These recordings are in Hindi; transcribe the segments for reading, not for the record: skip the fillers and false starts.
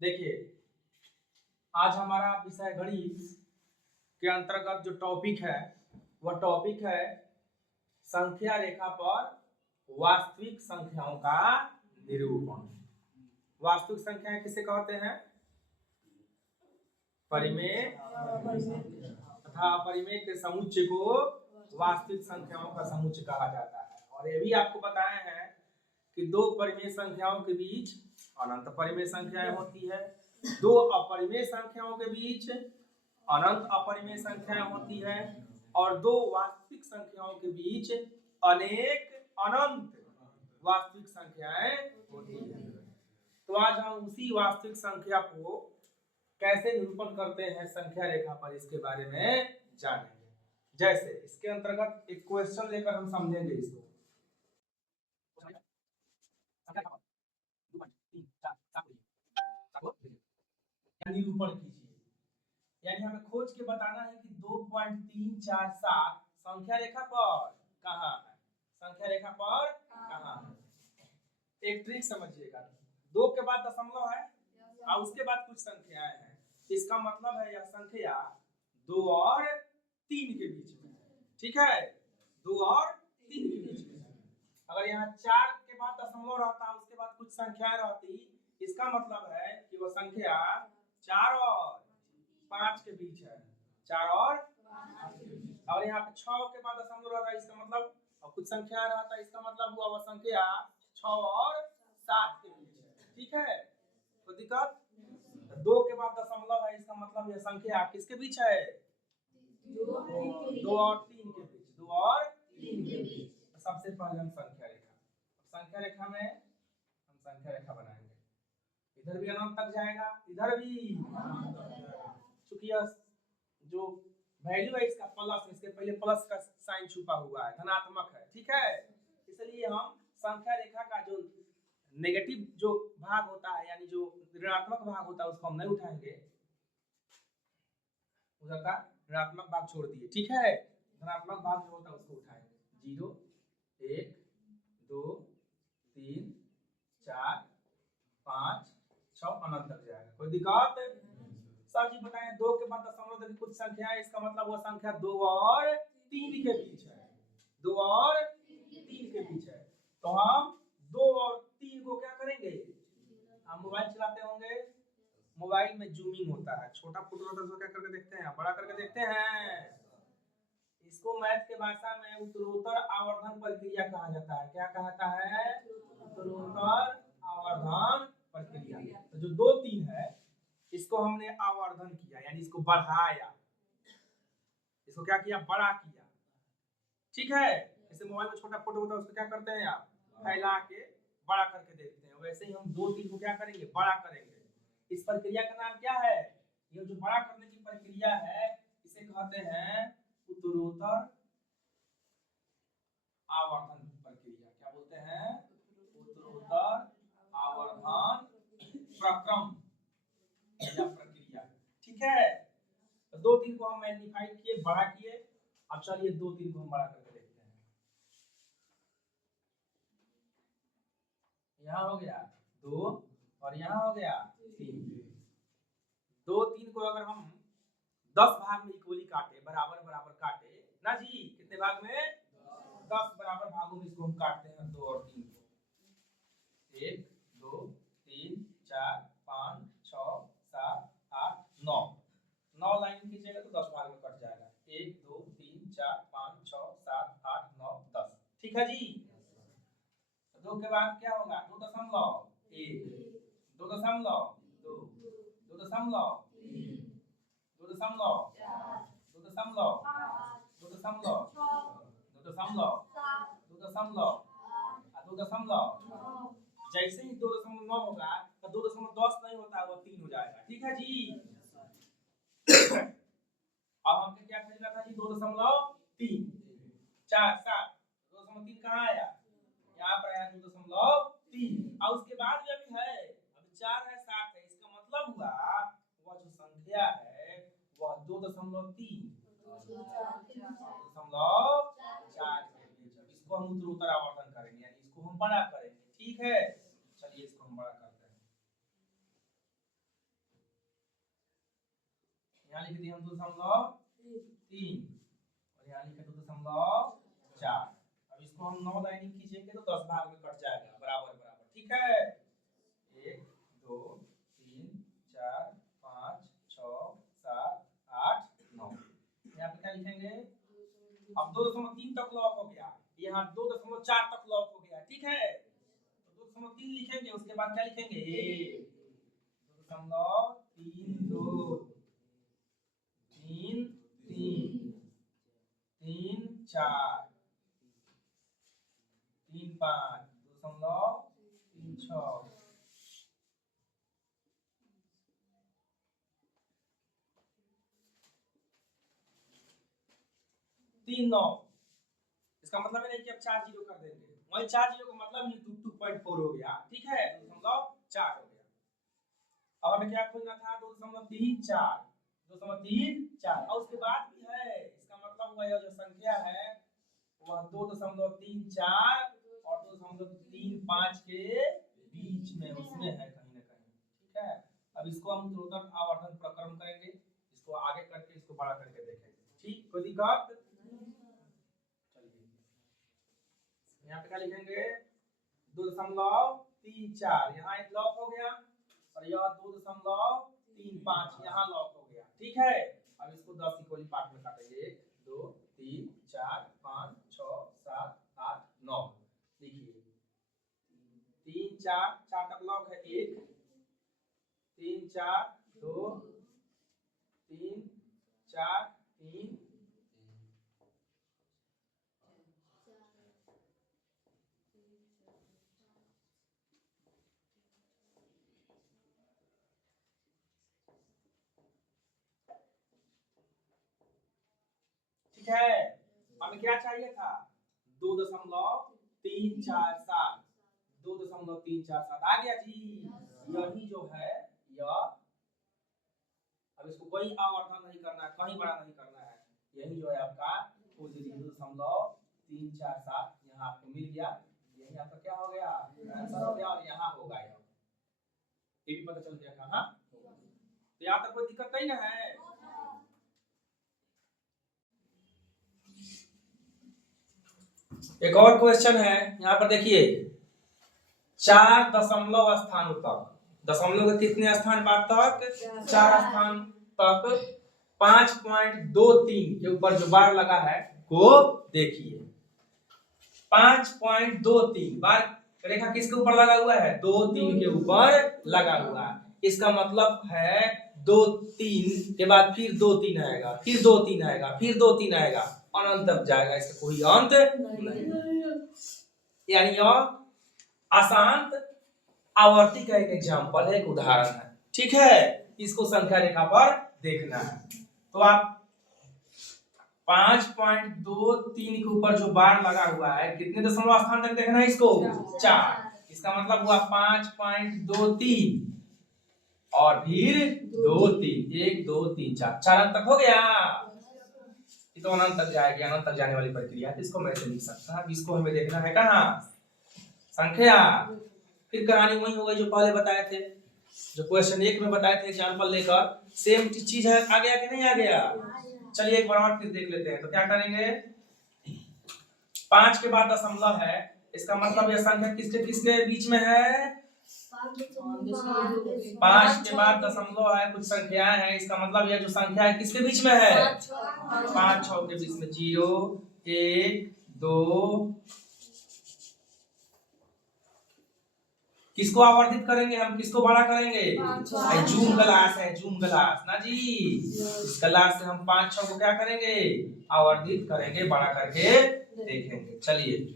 देखिए, आज हमारा विषय गणित के अंतर्गत जो टॉपिक है वह टॉपिक है संख्या रेखा पर वास्तविक संख्याओं का निरूपण। वास्तविक संख्याएं किसे कहते हैं? परिमेय तथा अपरिमेय के समुच्चय को वास्तविक संख्याओं का समुच्चय कहा जाता है। और ये भी आपको बताए हैं कि दो परिमेय संख्याओं के बीच अनंत परिमेय संख्याएं होती है, दो अपरिमेय संख्याओं के बीच अनंत अपरिमेय संख्याएं होती है, और दो वास्तविक संख्याओं के बीच अनेक अनंत वास्तविक संख्याएं होती है। तो आज हम उसी वास्तविक संख्या को कैसे निरूपण करते हैं संख्या रेखा पर, इसके बारे में जानेंगे। जैसे इसके अंतर्गत एक क्वेश्चन लेकर हम समझेंगे इसको। निरूपण कीजिए, यानी हमें खोज के बताना है कि 2.347 संख्या रेखा पर कहाँ है, संख्या रेखा पर कहाँ है। एक ट्रिक समझिएगा, 2 के बाद दशमलव है और उसके बाद कुछ संख्याएं हैं, इसका मतलब है यह संख्या 2 और 3 के बीच में है। ठीक है, 2 और 3 के बीच में है। अगर यहाँ 4 के बाद दशमलव रहता, उसके बाद कुछ संख्याएं रहती, इसका मतलब है कि वह संख्या 4 और 5 के बीच है। 4 और 5 के बीच। और यहाँ पे 6 के बाद दशमलव रहता है, इसका मतलब और कुछ संख्या रहता, इसका मतलब हुआ वह संख्या 6 और 7 के बीच है। ठीक है, कोई दिक्कत? 2 के बाद दशमलव है, इसका मतलब यह संख्या किसके बीच है? 2 और 3 के बीच। 2 और 3 के बीच। सबसे पहले हम संख्या रेखा, संख्या रेखा में हम संख्या रेखा बनाएंगे। इधर भी अनंत तक जाएगा, इधर भी, चूंकि जो वैल्यू है इसका प्लस, इसके पहले प्लस का साइन छुपा हुआ है, धनात्मक है। ठीक है, इसलिए हम संख्या रेखा का जो नेगेटिव जो भाग होता है, यानी जो ऋणात्मक भाग होता है, उसको हम नहीं उठाएंगे, उधर का ऋणात्मक भाग छोड़ दिए। ठीक है, धनात्मक भाग जो होता है उसको उठाएंगे। 0 1 2 3 4 5 6 अनंत तक जाएगा। कोई दिक्कत? सर जी बताएं, 2 के बाद दशमलव तक कुछ संख्या है, इसका मतलब वो संख्या 2 और 3 के बीच है। 2 और 3 के बीच है। तो हम 2 और 3 को क्या करेंगे? हम मोबाइल चलाते होंगे, मोबाइल में जूमिंग होता है, छोटा फोटो होता है, उसको क्या करके देखते हैं? बड़ा करके देखते हैं। इसको मैथ के भाषा में उत्तरोत्तर आवर्धन प्रक्रिया कहा जाता है। क्या कहता है? उत्तरोत्तर आवर्धन प्रक्रिया। तो जो 2 3 है, इसको हमने आवर्धन किया, यानी इसको बढ़ाया, इसको क्या किया? बड़ा किया। ठीक है, जैसे मोबाइल में छोटा फोटो होता है, उसको क्या करते हैं आप? फैला के बड़ा करके देखते हैं। वैसे ही हम 2 3 को क्या करेंगे? बड़ा करेंगे। इस प्रक्रिया का नाम क्या है? ये जो बड़ा करने की प्रक्रिया है, इसे कहते हैं उत्तरोत्तर आवर्धन प्रक्रिया। क्या बोलते हैं? उत्तरोत्तर आवर्धन प्रक्रम या प्रक्रिया। ठीक है, तो 2 3 को हम मैग्नीफाई किए, बड़ा किए। अब चलिए 2 3 को हम बड़ा करके देखते हैं। यहाँ हो गया 2 और यहाँ हो गया 3। 2 3 को अगर हम 10 भाग में इक्वली काटे, बराबर बराबर काटे ना जी, कितने भाग में? 10 बराबर भागों में इसको हम काटते हैं 2 और 3 को। 1 2 3 4 5 6 7 8 9 9 लाइन खींचेगा तो 10 भाग में कट जाएगा। 1 2 3 4 5 6 7 8 9 10। ठीक है जी। 2 के बाद क्या होगा? 2.1 2.2 2.3 2.4 2.2 जैसे ही 2.9 होगा तो 2.10 नहीं होता, वो 3 हो जाएगा। ठीक है जी। अब हमने क्या खोजना था जी? 2.3 4 7 2.3 कहाँ आया? यहाँ पर आया 2.3। और उसके बाद जो भी है, अब 4 है 7 है, इसका मतलब हुआ वह जो संख्या है वह 2.3 2.4 के बीच। इसको हम उत्तरोत्तर आवर्धन करेंगे, यानी इसको हम बड़ा करेंगे। ठीक है, चलिए इसको हम बड़ा करते हैं। यहाँ लिख दिए हम 2.3 और यहाँ लिखे 2.4। अब इसको हम 9 लाइनिंग खींचेंगे तो 10 भाग में कट जाएगा, बराबर बराबर। ठीक है, 1 2 3 4 5 6 7 8 9। यहाँ पे क्या लिखेंगे? अब 2.3 तक लॉक हो गया, यहाँ 2.4 तक लॉक हो गया। ठीक है, तो 2.3 लिखेंगे, उसके बाद क्या लिखेंगे? 2.32 3 3 3 4 3 5 2.36 3 9। इसका मतलब है नहीं कि अब 4 जीरो कर देंगे, वही 4 जीरो का मतलब ही 2.4 हो गया। ठीक है, 2.4 हो गया। अब हमें क्या खोजना था? 2.34 2.34 और उसके बाद भी है। इसका मतलब हुआ यह जो संख्या है वह 2.34 और 2.35 के बीच में, उसमें है कहीं ना कहीं। ठीक है, अब इसको हम उत्तरोत्तर आवर्धन प्रक्रम करेंगे, इसको आगे करके इसको बड़ा करके देखेंगे। ठीक, कोई दिक्कत? यहाँ पे क्या लिखेंगे? 2.34 यहाँ एक लॉक हो गया और यह 2.35 यहाँ लॉक हो गया। ठीक है, अब इसको 10 इक्वली पार्ट में काटेंगे। 1 2 3 4 5 6 7 8 9। देखिए 3 4 4 तक लॉक है। 1 3 4 2 3 4 3 ठीक है, हमें क्या चाहिए था? 2.347 2.347 आ गया जी। यही जो है यह, अब इसको कोई आवर्धन नहीं करना है, कहीं बड़ा नहीं करना है, यही जो है आपका 2.347 यहाँ आपको मिल गया। यही आपका क्या हो गया? आंसर हो गया। और यहाँ होगा ये भी पता चल गया कहाँ। तो यहाँ तक कोई दिक्कत नहीं ना है? एक और क्वेश्चन है, यहाँ पर देखिए 4 दशमलव स्थानों तक, दशमलव के कितने स्थान बाद तक? 4 स्थान तक 5.23 के ऊपर जो बार लगा है वो देखिए। 5.23 बार रेखा किसके ऊपर लगा हुआ है? 2 3 के ऊपर लगा हुआ है। इसका मतलब है 2 3 के बाद फिर 2 3 आएगा, फिर 2 3 आएगा, फिर 2 3 आएगा, अनंत तक जाएगा, इसका कोई अंत नहीं। यानी यह अशांत आवर्ती का एक एग्जाम्पल है, एक उदाहरण है। ठीक है, इसको संख्या रेखा पर देखना है। तो आप 5.23 के ऊपर जो बार लगा हुआ है कितने दशमलव स्थान तक देखना है इसको? 4। इसका मतलब हुआ 5.23 और फिर 2 3 1 2 3 4 4 अंक तक हो गया। ये तो अनंत तक जाएगी, अनंत तक जाने वाली प्रक्रिया है, इसको मैं ऐसे लिख सकता हूं। इसको हमें देखना है कहाँ? संख्या। फिर कहानी वही हो गई जो पहले बताए थे, जो क्वेश्चन 1 में बताए थे एग्जांपल लेकर, सेम चीज है। आ गया कि नहीं आ गया? चलिए एक बार और फिर देख लेते हैं। तो क्या करेंगे? 5 के बाद दशमलव है, इसका मतलब यह संख्या किसके किसके बीच में है? 5 के बाद दशमलव है, कुछ संख्याएं हैं, इसका मतलब यह जो संख्या है किसके बीच में है? 5 6 के बीच में। 0 1 2। किसको आवर्धित करेंगे हम? किसको बड़ा करेंगे? जूम ग्लास है, जूम ग्लास ना जी। इस ग्लास से हम 5 6 को क्या करेंगे? आवर्धित करेंगे, बड़ा करके देखेंगे। चलिए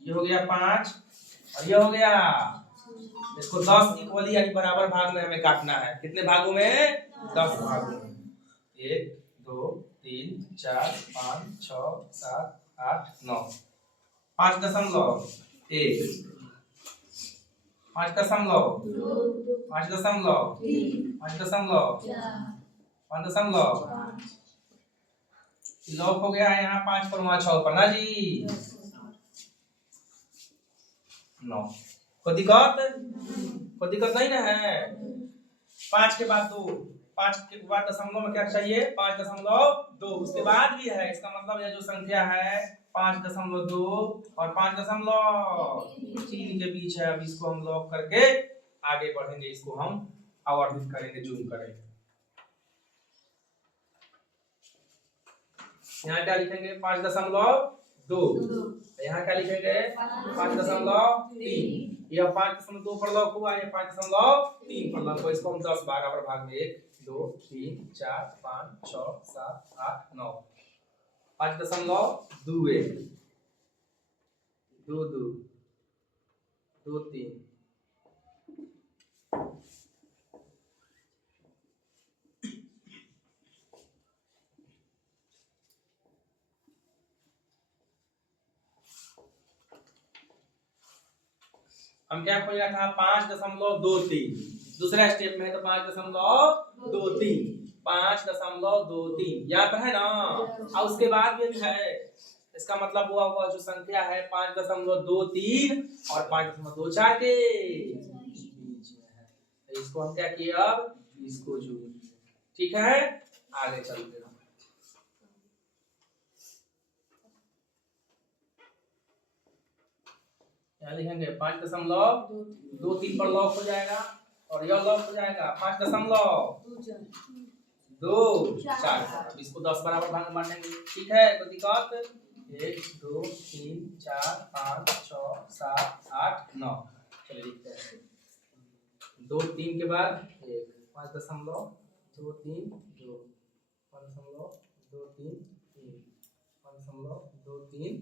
ये हो गया 5 और ये हो गया। इसको 10 इक्वली यानी बराबर भाग में हमें काटना है। कितने भागों में? 10 भागों में। 1 2 3 4 5 6 7 8 9। 5.1 5.2 5.5 लॉक हो गया है यहाँ 5 पर, वहां 6 पर ना जी। 9। कोई दिक्कत नहीं ना है? 5 के बाद 2, 5 के बाद दशमलव में क्या चाहिए 5.2, उसके बाद भी है, इसका मतलब यह जो संख्या है 5.2 और 5.3 के बीच है। अब इसको हम लॉक करके आगे बढ़ेंगे, इसको हम आवर्धित करेंगे, जूम करेंगे। यहाँ क्या लिखेंगे 5.2, यहाँ क्या लिखेंगे 5.3। यह 5.2 पर लॉक हुआ, यह 5.3 पर लॉक हुआ। इसको हम 10 बराबर भाग में 1 2 3 4 5 6 7 8 9 5.2 1 2 2 2 3 हम क्या खोजना था 5.23। दूसरा स्टेप में तो 5.23 5.23 यहाँ पर है ना, और उसके बाद में भी है। इसका मतलब हुआ जो संख्या है 5.23 और 5.24 के बीच में है। तो इसको हम क्या किए, अब इसको जोड़, ठीक है। आगे चलते हैं, यहाँ लिखेंगे 5.23 पर लॉक हो जाएगा और यह लॉक हो जाएगा 5.24। इसको 10 बराबर भाग में बांटेंगे, ठीक है। कोई दिक्कत 1 2 3 4 5 6 7 8 9। चलिए लिखते हैं 2 3 के बाद 1 5.23 2 5.23 3 5.23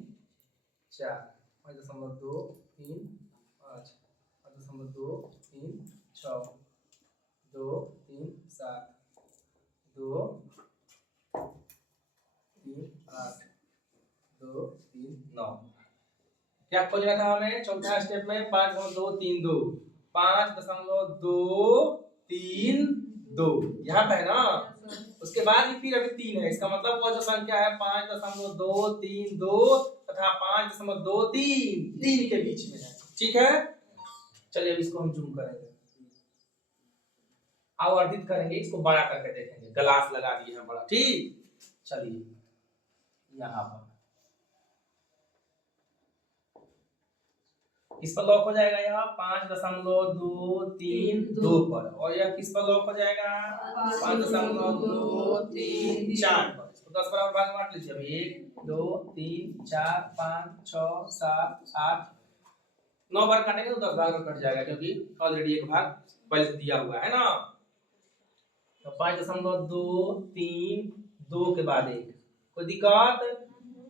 4 5.2 3 5 5.2 3 6 2 3 7 2 3 8 2 3 9। क्या खोजना था हमें चौथा स्टेप में 5.232 5.232 यहाँ पे है ना। उसके बाद भी फिर अभी 3 है, इसका मतलब वो जो संख्या है 5.232 तथा 5.23 के बीच में है, ठीक है। चलिए अब इसको हम जूम करेंगे, आवर्धित करेंगे, इसको बड़ा करके देखेंगे। ग्लास लगा दिए हैं बड़ा, ठीक। चलिए यहाँ पर किस पर लॉक हो जाएगा, यहाँ 5.232 पर, और यह किस पर लॉक हो जाएगा 5.234 पर। इसको 10 बराबर भाग में बांट लीजिए। अब 1 2 3 4 5 6 7 8 9 बार काटेंगे तो 10 भाग में कट जाएगा, क्योंकि ऑलरेडी एक भाग पहले से दिया हुआ है ना। तो 5.232 के बाद 1, कोई दिक्कत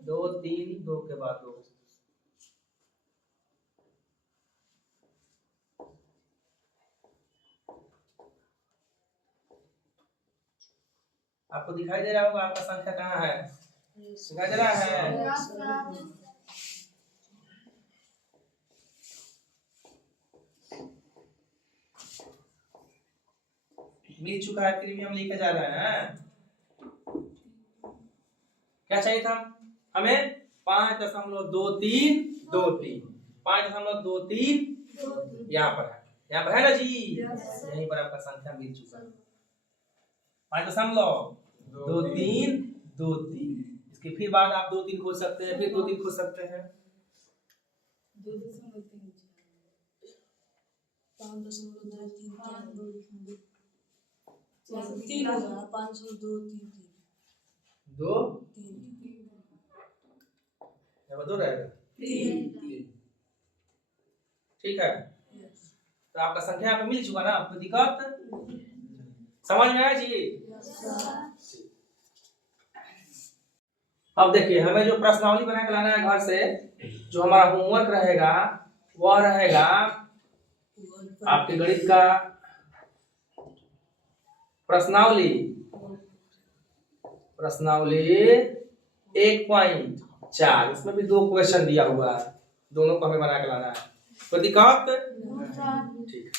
2 3 2 के बाद 2। आपको दिखाई दे रहा होगा आपका संख्या कहाँ है, दिखाई दे रहा है। मिल चुका है, फिर भी हम लेके जा रहे हैं। क्या चाहिए था हमें 5.2323 5.23 यहाँ पर है, यहाँ पर है ना जी। यहीं पर आपका संख्या मिल चुका है 5.2323। इसके फिर बाद आप 2 3 खोज सकते हैं, फिर 2 3 खोज सकते हैं। 2 2 रहेगा 3, ठीक है। तो आपका संख्या यहाँ पे मिल चुका ना, आपको दिक्कत समझ में आया जी। अब देखिए हमें जो प्रश्नावली बना के लाना है घर से, जो हमारा होमवर्क रहेगा वह रहेगा आपके गणित का प्रश्नावली 1.4। इसमें भी 2 क्वेश्चन दिया हुआ है, दोनों को हमें बना के लाना है। कोई दिक्कत ठीक है।